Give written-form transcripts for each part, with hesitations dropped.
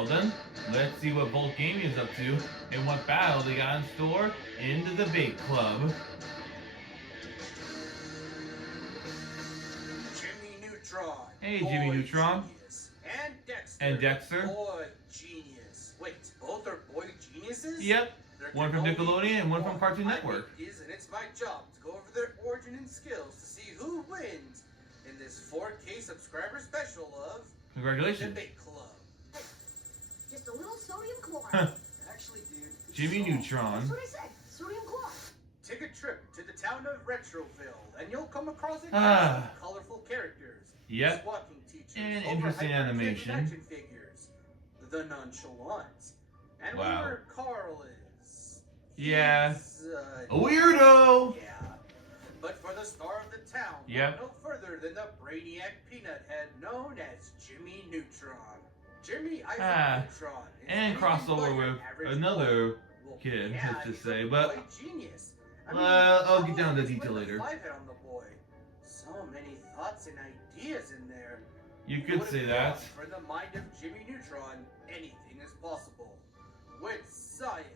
Well then, let's see what Vault Gaming is up to and what battle they got in store in the debate club. Jimmy Neutron. Hey, Jimmy Neutron. And Dexter. And Dexter. Boy genius. Wait, both are boy geniuses? Yep. One from Nickelodeon and one from Cartoon Network. And it's my job to go over their origin and skills to see who wins in this 4K subscriber special of Congratulations. Debate Club. Hey, just a little sodium chloride. Actually, dude. Jimmy Neutron. That's what I said. Sodium chloride. Take a trip to the town of Retroville, and you'll come across a cast of colorful characters. Yep. Walking teachers. And interesting overhyper animation. action figures. The Nonchalants. And Wow. where Carl is. Yeah. He's, A weirdo! Yeah. But for the star of the town, Yep. no further than the brainiac peanut head known as Jimmy Neutron. Jimmy Neutron. is And anything crossover but your with average another boy. Well, kid, yeah, let's just he's say, a but boy genius. I well, I'll how get down to is the detail with the later. 5-head on the boy? So many thoughts and ideas in there. You could say that. For the mind of Jimmy Neutron, anything is possible. With science.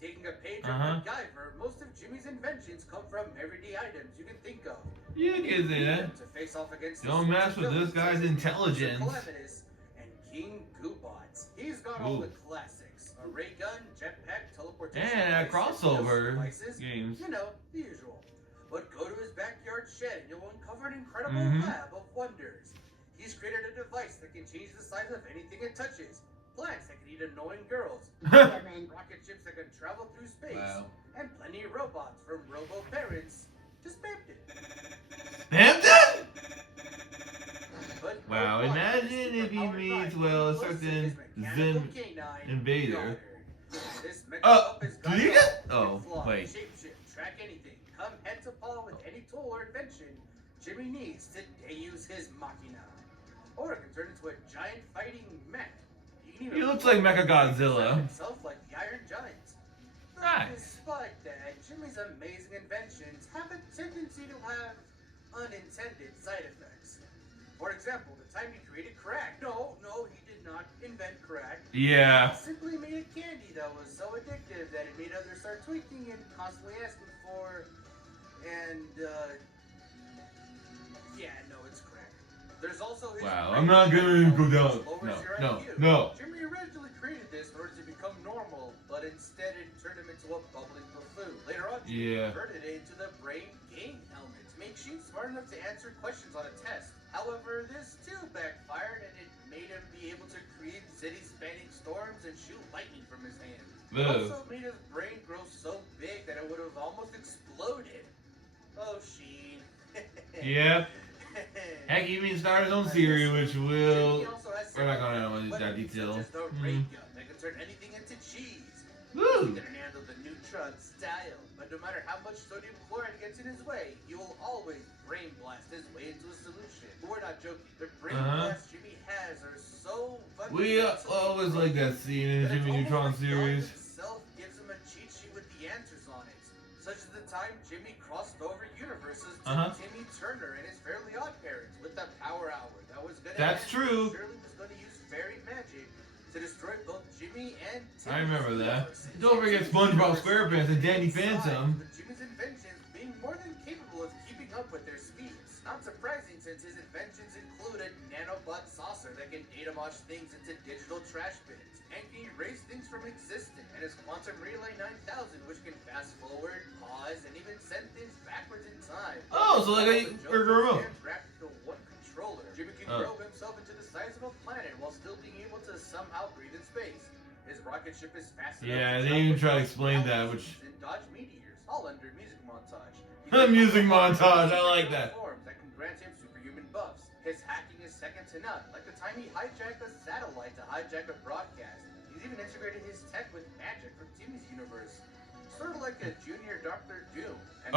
Taking a page from MacGyver, most of Jimmy's inventions come from everyday items you can think of. You can say that. To face off against Don't mess with this guy's intelligence. Calamitous and King Goobot. He's got all the classics. A ray gun, jetpack, teleportation. And crossover devices, games. You know, the usual. But go to his backyard shed and you'll uncover an incredible lab of wonders. He's created a device that can change the size of anything it touches. Plants that can eat annoying girls. Rocket ships that can travel through space. Wow. And plenty of robots from robo-parents to spammed it. Spammed it? But Wow, robots imagine if he superpowered meets, mind well, a versus certain his mechanical Zim canine invader. daughter. This mecha pup is Do you got get? all Oh, flaws, wait. Shapeshift, track anything, come head to paw with any tool or invention Jimmy needs to deuse his machina. Or it can turn into a giant fighting mech. He looks like Mechagodzilla. Himself like the Iron Giant. But Nice. despite that, Jimmy's amazing inventions have a tendency to have unintended side effects. For example, the time he created crack. No, he did not invent crack. Yeah. He simply made a candy that was so addictive that it made others start tweaking and constantly asking for. And yeah, no, it's crack. There's also his. Wow, I'm not gonna go down. No. Jimmy originally created this in order to become normal, but instead it turned him into a bubbling buffoon. Later on, Jimmy converted it into the brain game element to make Sheen smart enough to answer questions on a test. However, this too backfired, and it made him be able to create city-spanning storms and shoot lightning from his hand. It also made his brain grow so big that it would have almost exploded. Oh, Sheen. Yep. Heck, he even started his own series, which will. We're not gonna go into that detail. Just a ray gun that can turn anything into cheese. Woo! He can handle the neutron style, but no matter how much sodium chloride gets in his way, he will always brain blast his way into a solution. But we're not joking. The brain blasts Jimmy has are so We always like that scene in the Jimmy Neutron series. Itself gives him a cheat sheet with the answers on it. Such as the time Jimmy crossed over universes to Timmy Turner and his Fairly Odd Parents with the Power Hour. That was gonna That's true. Shirley was going to use fairy magic to destroy both Jimmy and Timmy. I remember that. Don't forget SpongeBob SquarePants and Danny Phantom. With Jimmy's inventions being more than capable of keeping up with their speeds. Not surprising since his inventions include a nanobot saucer that can data mosh things into digital trash bins and can erase things from existence, and his Quantum Relay 9000, which can fast forward, pause, and even send things backwards in time. Oh, so like a remote. Wrapped into one controller. Jimmy can grow himself into the size of a planet while still being able to somehow breathe in space. His rocket ship is fast enough. Yeah, they even try to explain that, which. And dodge meteors, all under music montage. Music montage, I like that. That can grant him superhuman buffs. His hacking is second to none, like the time he hijacked a satellite to hijack a broadcast. He's even integrated his tech with magic from Timmy's universe. Sort of like a junior Dr. Doom. And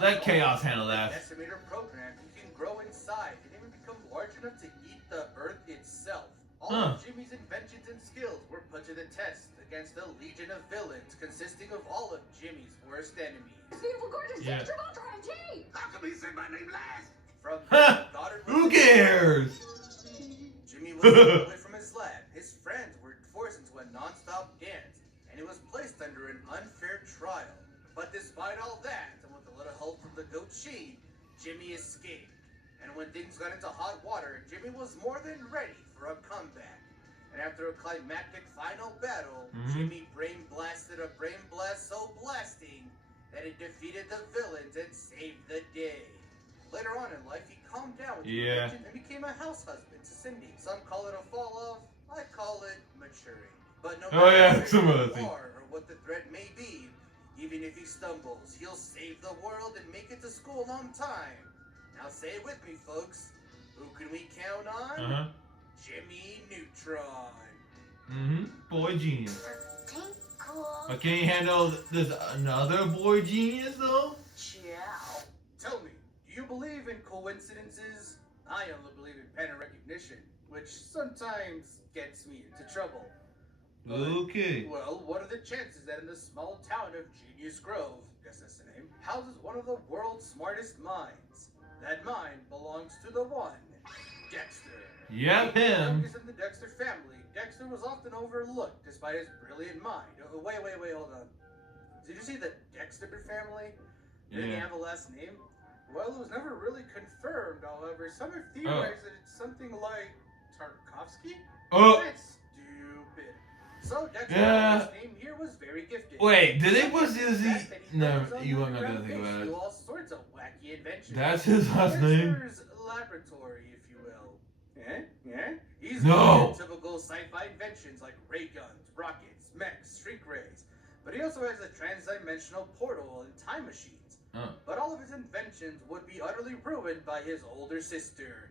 let Chaos handle that. Decimator program, he can grow inside and even become large enough to eat the Earth itself. All of Jimmy's inventions and skills were put to the test against a legion of villains consisting of all of Jimmy's worst enemies. Beautiful, gorgeous, Dexter Voltron, G! How come he said my name last? From Who cares? Jimmy was away from his lab, his Despite all that, and with a little help from the goat Sheen, Jimmy escaped. And when things got into hot water, Jimmy was more than ready for a comeback. And after a climactic final battle, Jimmy brain blasted a brain blast so blasting that it defeated the villains and saved the day. Later on in life, he calmed down with the invention and became a house husband to Cindy. Some call it a fall off, I call it maturing. But no matter where you are or what the threat may be, even if he stumbles, he'll save the world and make it to school on time. Now say it with me, folks. Who can we count on? Jimmy Neutron. Boy genius. But can you handle this another boy genius though? Ciao. Tell me, do you believe in coincidences? I only believe in pattern recognition, which sometimes gets me into trouble. Okay. Well, what are the chances that in the small town of Genius Grove, guess that's the name, houses one of the world's smartest minds? That mind belongs to the one, Dexter. Yep, him. The in the Dexter family, Dexter was often overlooked despite his brilliant mind. Wait, hold on. Did you see the Dexter family? Did they have a last name? Well, it was never really confirmed, however. Some have theorized that it's something like Tarkovsky? That's stupid. So Dexter's name here was very gifted. Wait, did they put the No, you weren't gonna think about it. Do all sorts of wacky inventions. That's his last name. Dexter's laboratory, if you will. Yeah? He's typical sci-fi inventions like ray guns, rockets, mechs, shrink rays. But he also has a trans-dimensional portal and time machines. But all of his inventions would be utterly ruined by his older sister,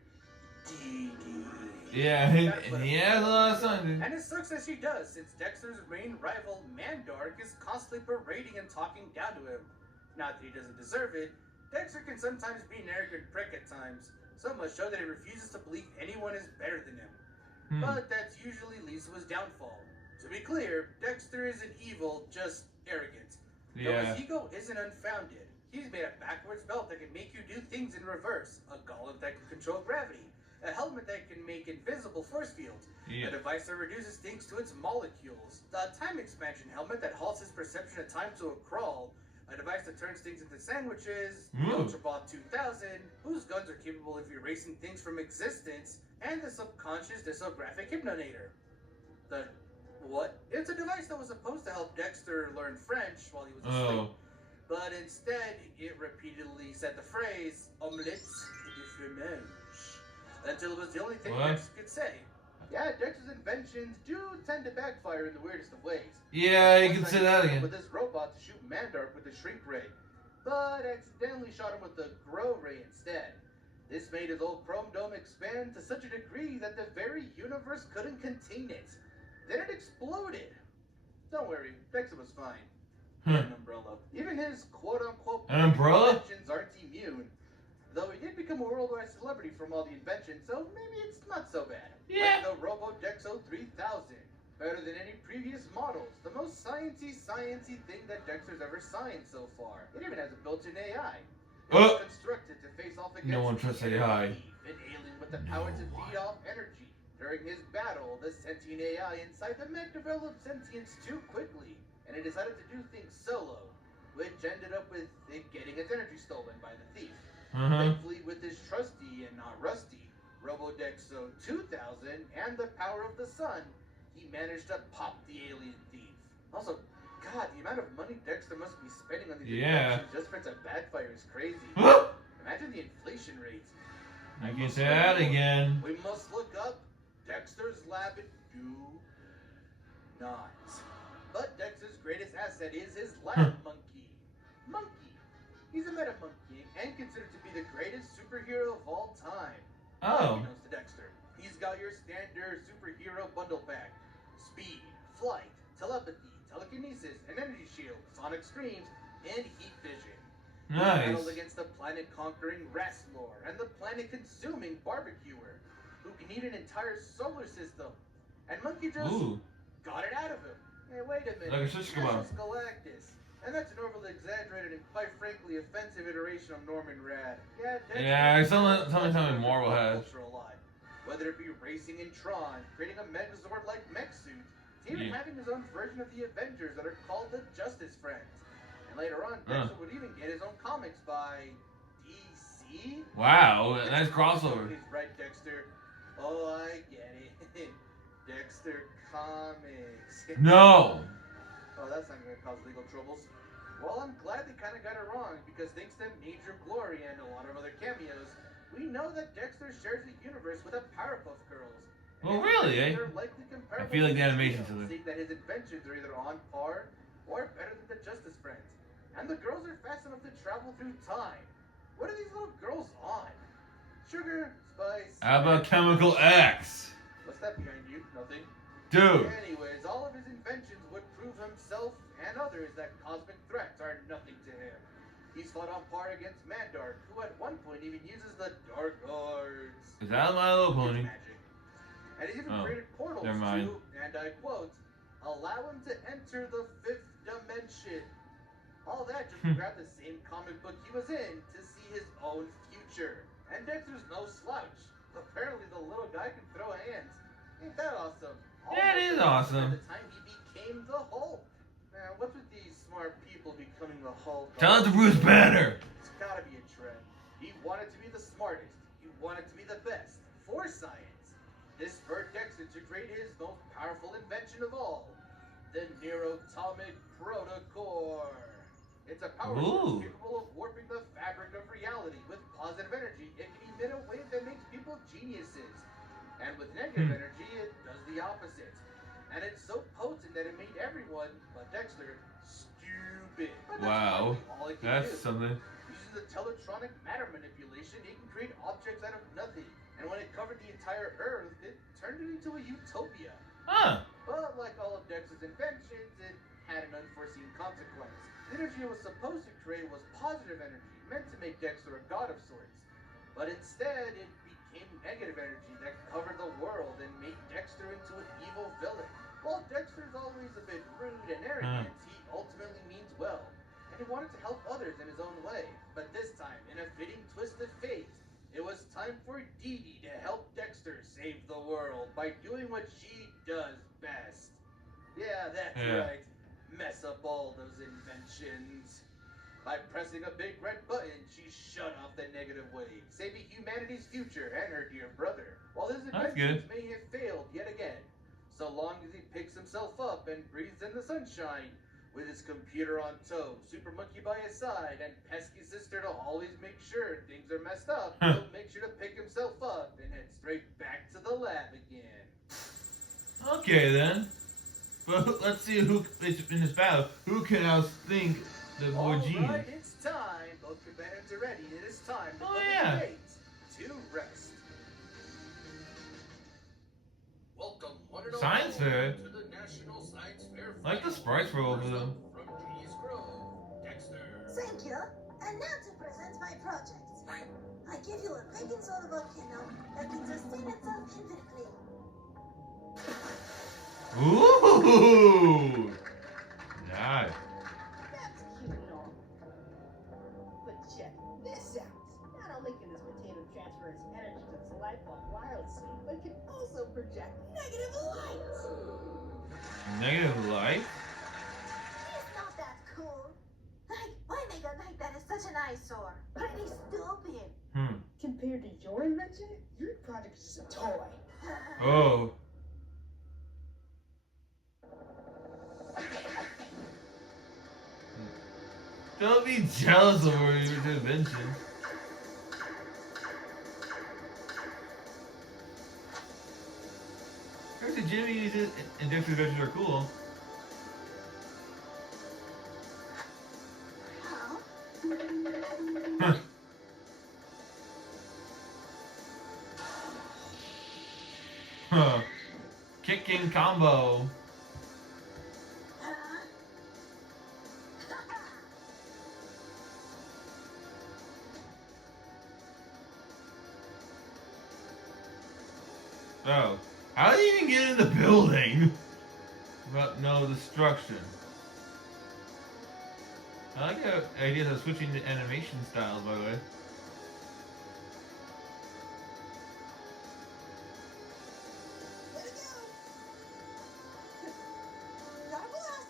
Dee Dee. Yeah, and he has a lot of sons. And it sucks as she does, since Dexter's main rival, Mandark, is constantly berating and talking down to him. Not that he doesn't deserve it, Dexter can sometimes be an arrogant prick at times, so much so that he refuses to believe anyone is better than him. But that usually leads to his downfall. To be clear, Dexter isn't evil, just arrogant. Though his ego isn't unfounded. He's made a backwards belt that can make you do things in reverse, a golem that can control gravity, a helmet that can make invisible force fields, a device that reduces things to its molecules, a time expansion helmet that halts his perception of time to a crawl, a device that turns things into sandwiches, the Ultrabot 2000, whose guns are capable of erasing things from existence, and the subconscious discographic hypnonator. The what? It's a device that was supposed to help Dexter learn French while he was asleep. But instead, it repeatedly said the phrase, omelette de fromage, until it was the only thing Dexter could say. Yeah, Dexter's inventions do tend to backfire in the weirdest of ways. Yeah, you can say that again. With this robot to shoot Mandark with the shrink ray, but accidentally shot him with the grow ray instead. This made his old chrome dome expand to such a degree that the very universe couldn't contain it. Then it exploded. Don't worry, Dexter was fine. An umbrella. Even his quote-unquote inventions aren't immune. Though he did become a worldwide celebrity from all the inventions, so maybe it's not so bad. Like the RoboDexo 3000. Better than any previous models. The most sciencey thing that Dexter's ever science so far. It even has a built-in AI. It was constructed to face off against no one trusts AI. An alien with the power to feed off energy. During his battle, the sentient AI inside the mech developed sentience too quickly, and it decided to do things solo, which ended up with it getting its energy stolen by the thief. Thankfully, with his trusty and not rusty RoboDexo 2000 and the power of the sun, he managed to pop the alien thief. Also, God, the amount of money Dexter must be spending on these inventions just for it to backfire is crazy. Imagine the inflation rate. I can say that again. We must look up Dexter's lab and do not. But Dexter's greatest asset is his lab monkey. He's a meta monkey and considered to be the greatest superhero of all time. Unbeknownst to Dexter, he's got your standard superhero bundle pack: speed, flight, telepathy, telekinesis, an energy shield, sonic screams, and heat vision. Nice. He battled against the planet-conquering Rastlor and the planet-consuming Barbecuer, who can eat an entire solar system. And Monkey just got it out of him. Hey, wait a minute. Like a switch kebab. Galactus. And that's an overly exaggerated and quite frankly offensive iteration of Norman Rad. Something Marvel has. Whether it be racing in Tron, creating a Megazord-like mech suit, to even having his own version of the Avengers that are called the Justice Friends. And later on, Dexter would even get his own comics by DC. Wow, nice crossover. He's right, Dexter. Oh, I get it. Dexter Comics. No. Oh, that's not going to cause legal troubles. Well, I'm glad they kind of got it wrong, because thanks to Major Glory and a lot of other cameos, we know that Dexter shares the universe with the Powerpuff Girls. Well, really, eh? I feel like the animation's in seeing that his inventions are either on par or better than the Justice Friends. And the girls are fast enough to travel through time. What are these little girls on? Sugar, spice... How about Chemical X? What's that behind you? Nothing. Dude. Anyways, all of his inventions would prove himself and others that cosmic threats are nothing to him. He's fought on par against Mandark, who at one point even uses the Dark Arts. Is that My Little Pony? Magic. And he even created portals to, and I quote, allow him to enter the 5th dimension. All that just to grab the same comic book he was in to see his own future. And Dexter's no slouch. Apparently the little guy can throw hands. Ain't that awesome? Yeah, it is awesome. By the time he became the Hulk. Now, what's with these smart people becoming the Hulk? Tell it to Bruce Banner. It's gotta be a trend. He wanted to be the smartest. He wanted to be the best. For science. This spurred Dexter to create his most powerful invention of all. The Neurotomic Protocore. It's a power source capable of warping the fabric of reality. With positive energy, it can emit a wave that makes people geniuses. And with negative energy, it does the opposite. And it's so potent that it made everyone, but Dexter, stupid. But wow, that's something. Using the teletronic matter manipulation, it can create objects out of nothing. And when it covered the entire Earth, it turned it into a utopia. Huh. But like all of Dexter's inventions, it had an unforeseen consequence. The energy it was supposed to create was positive energy, meant to make Dexter a god of sorts. But instead, it became negative energy that covered the world and made Dexter into an evil villain. While Dexter's always a bit rude and arrogant, he ultimately means well. And he wanted to help others in his own way. But this time, in a fitting twist of fate, it was time for Dee Dee to help Dexter save the world by doing what she does best. Yeah, that's right. Mess up all those inventions. By pressing a big red button, she shut off the negative wave, saving humanity's future and her dear brother. While his inventions may have failed yet again, so long as he picks himself up and breathes in the sunshine, with his computer on tow, Super Monkey by his side, and pesky sister to always make sure things are messed up, he'll make sure to pick himself up and head straight back to the lab again. Okay then. But let's see who in this battle who can outthink the more genius. Alright, it's time. Both combatants are ready. It is time to put the debate to rest. Welcome, one and all, Science fair. to the National Science Fair. Like the sprites were over them. From Genius Grove, Dexter. Thank you. And now to present my project. I give you a baking soda volcano that can sustain itself infinitely. Ooh! Nice. That's cute and all. But check this out. Not only can this potato transfer its energy to its light bulb wirelessly, but it can also project negative light. Negative light? It's not that cool. Like, why make a light that is such an eyesore? Pretty stupid. Compared to your invention, your project is just a toy. Oh. Don't be jealous of your invention. Heard that Jimmy and Dexter's inventions are cool. Huh. Huh. Kicking combo. Oh, how did he even get in the building? But no destruction. I like the ideas of switching the animation styles, by the way. Let it go. God bless.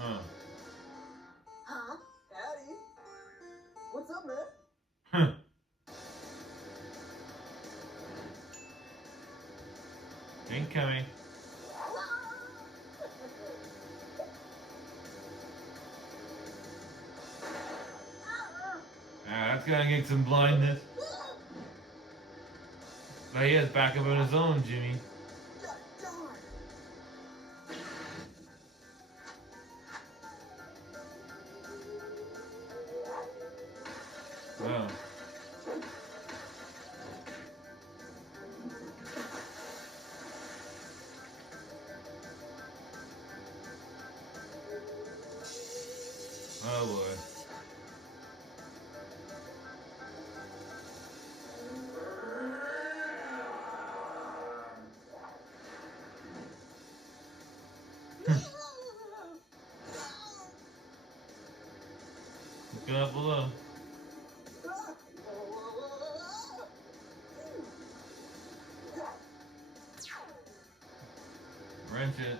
Oh. Huh? Howdy. What's up, man? Huh. Incoming. That's gonna get some blindness. But he has backup on his own, Jimmy. Oh. Oh boy. Looking up below. Wrench it.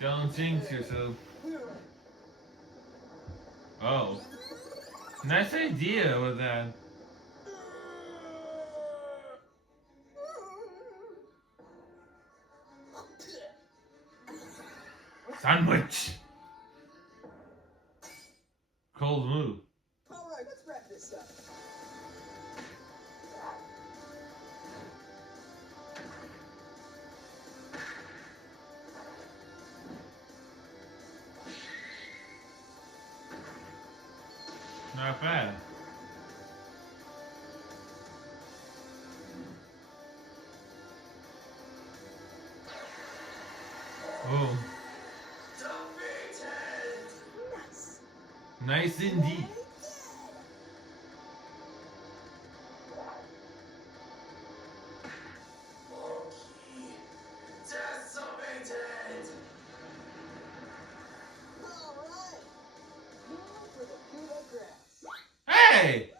Don't jinx yourself. Oh. Nice idea with that. Sandwich. Cold move. Alright, let's wrap this up. Not bad. Oh. Nice indeed. Hey!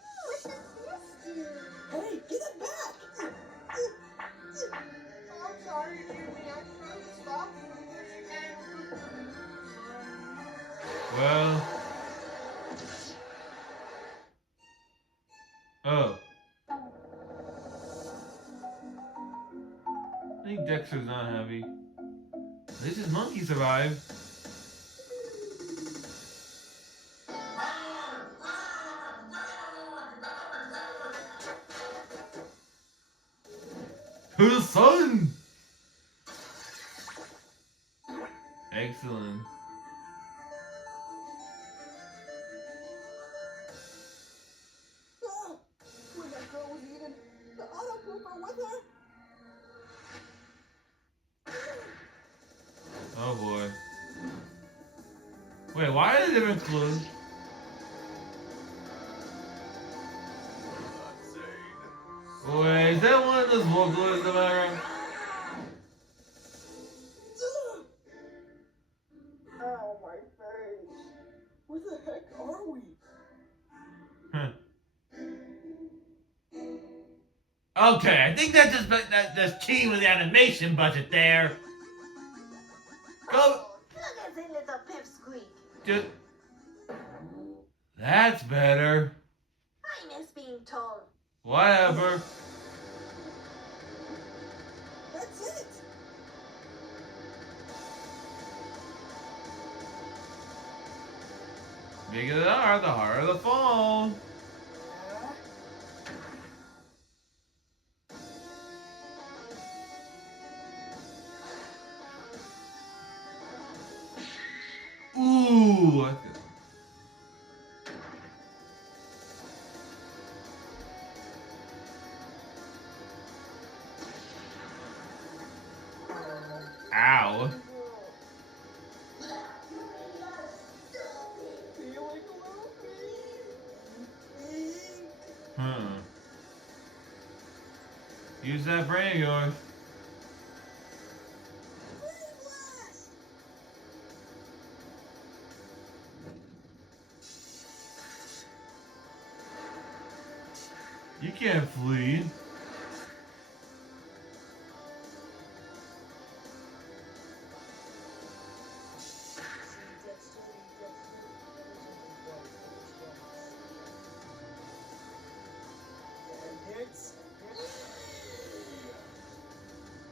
Hey, get it back! I'm sorry, Jimmy. I'm trying to stop you. Well. Oh. I think Dexter's not happy. At least his monkey survived. To the sun! Excellent. Oh, when that girl was eating the auto pooper with her. Oh boy. Wait, why are they different clothes? Wait, is that one of those vocalists in the background? Ow, my face. Where the heck are we? Okay, I think that's key with the animation budget there. Go. Look at the little pipsqueak. Just. That's better. I miss being told. Whatever. That's it. Bigger they are, the harder the fall. Ooh, that's good. Ow. Feeling loopy. Use that brain of yours. You can't flee.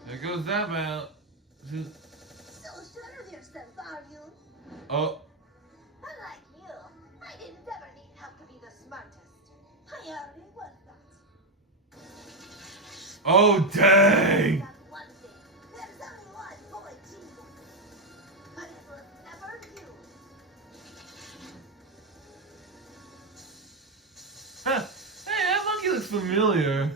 There goes that man. So sure of yourself, are you? Oh. Unlike you, I didn't ever need help to be the smartest. I already was that. Oh, dang. That's one thing. There's only one boy genius. But it was never you. Huh. Hey, that monkey looks familiar.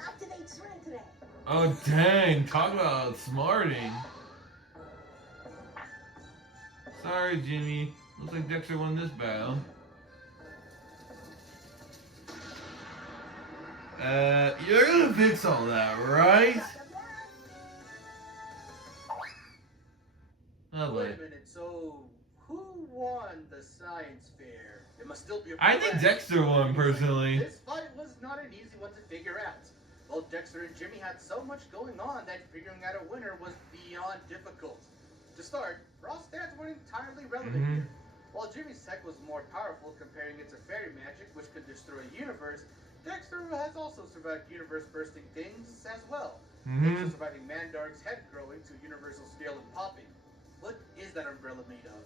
Activate shrink ray. Oh, dang. Talk about smarting. Sorry, Jimmy. Looks like Dexter won this battle. You're gonna fix all that, right? Oh, Wait boy. a minute, so who won the science fair? It must still be a I think Dexter won, personally. This fight was not an easy one to figure out. Both Dexter and Jimmy had so much going on that figuring out a winner was beyond difficult. To start, raw stats weren't entirely relevant here. While Jimmy's tech was more powerful, comparing it to fairy magic, which could destroy a universe, Dexter has also survived universe-bursting things as well. Thanks to surviving Mandark's head growing to universal scale and popping. What is that umbrella made of?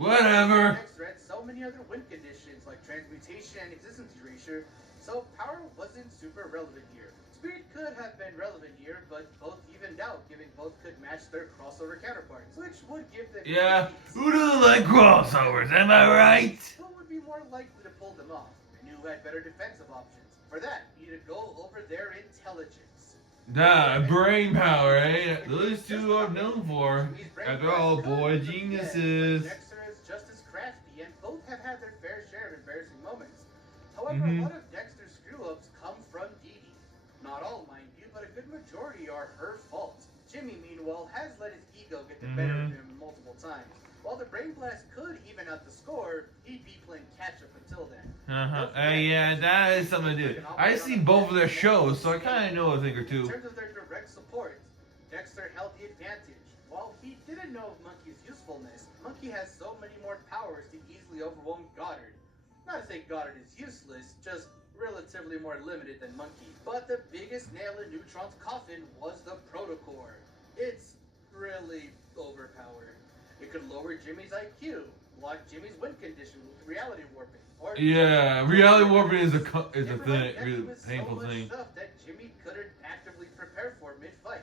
Whatever. Dexter had so many other win conditions like transmutation and existence erasure, so power wasn't super relevant here. Speed could have been relevant here, but both evened out, giving both could match their crossover counterparts, which would give them... Yeah. Who doesn't like crossovers? Am I right? Who would be more likely to pull them off, and who had better defensive options? For that, you need to go over their intelligence. Nah, brain power, eh? Those two are known for. After all, boy geniuses. Dexter is just as crafty, and both have had their fair share of embarrassing moments. However, a lot of Dexter's screw-ups come from Dee Dee. Not all, mind you, but a good majority are her fault. Jimmy, meanwhile, has let his ego get the better of him multiple times. While the Brain Blast could even out the score, he'd be playing catch-up until then. Yeah, that is something to do. I see both of their shows, so I kind of know a thing or two. In terms of their direct support, Dexter held the advantage. While he didn't know of Monkey's usefulness, Monkey has so many more powers to easily overwhelm Goddard. Not to say Goddard is useless, just relatively more limited than Monkey. But the biggest nail in Neutron's coffin was the Protocore. It's really overpowered. It could lower Jimmy's IQ, block Jimmy's win condition with reality warping. Or reality warping is a thing, Dexter really with painful so much thing. stuff that Jimmy couldn't actively prepare for mid-fight.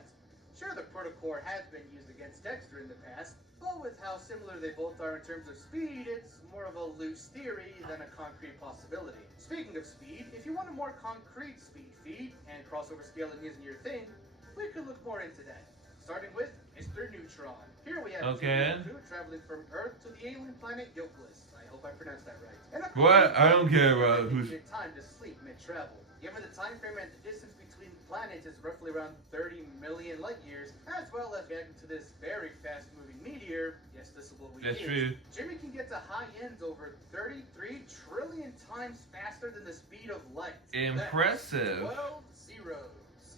Sure, the Protocore has been used against Dexter in the past, but with how similar they both are in terms of speed, it's more of a loose theory than a concrete possibility. Speaking of speed, if you want a more concrete speed feed, and crossover scaling isn't your thing, we could look more into that. Starting with Mr. Neutron. Here we have a crew traveling from Earth to the alien planet Yokelis. I hope I pronounced that right. And What? I don't care about who's... time to sleep mid-travel. Given the time frame and the distance between planets is roughly around 30 million light years, as well as getting to this very fast-moving meteor, yes, this is what we That's use. true. Jimmy can get to high ends over 33 trillion times faster than the speed of light. Impressive. That's 12 zeros.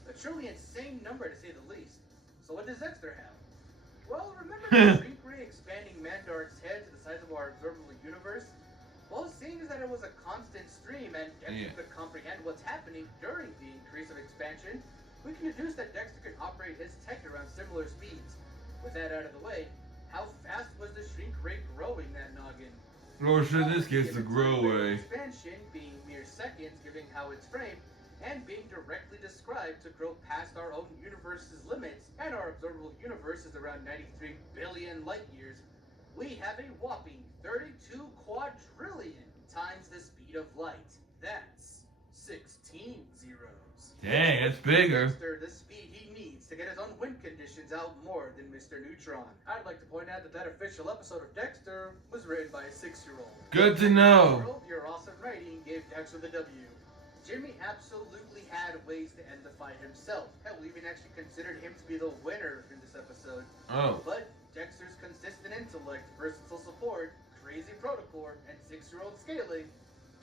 A trillion, same number to say the least. So what does Dexter have? Well, remember the shrink ray expanding Mandark's head to the size of our observable universe? Well, seeing as that it was a constant stream and Dexter could comprehend what's happening during the increase of expansion, we can deduce that Dexter can operate his tech around similar speeds. With that out of the way, how fast was the shrink ray growing that noggin? Or should this case the grow way? Expansion being mere seconds, giving how it's framed, and being directly described to grow past our own universe's limits, and our observable universe is around 93 billion light years, we have a whopping 32 quadrillion times the speed of light. That's 16 zeros. Dang, that's bigger. Dexter the speed he needs to get his own win conditions out more than Mr. Neutron. I'd like to point out that that official episode of Dexter was written by a 6-year-old. Good to know. Your awesome writing gave Dexter the W. Jimmy absolutely had ways to end the fight himself. Hell, we even actually considered him to be the winner in this episode. Oh. But Dexter's consistent intellect, versatile support, crazy protocol, and 6-year-old scaling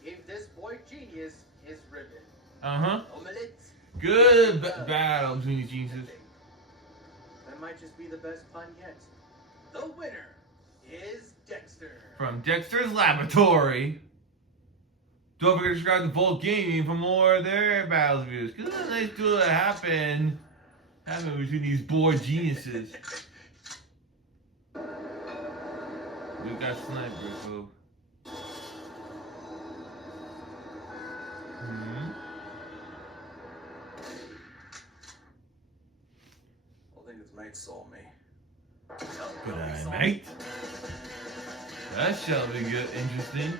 gave this boy genius his ribbon. Omelette. Good battle between these geniuses. That might just be the best pun yet. The winner is Dexter. From Dexter's Laboratory. Don't forget to subscribe to Vault Gaming for more of their battles reviews. Cause it's a nice duel that happened between these boy geniuses. We got sniper, so. I think his mate saw me. Good eye, mate. That shall be good, interesting.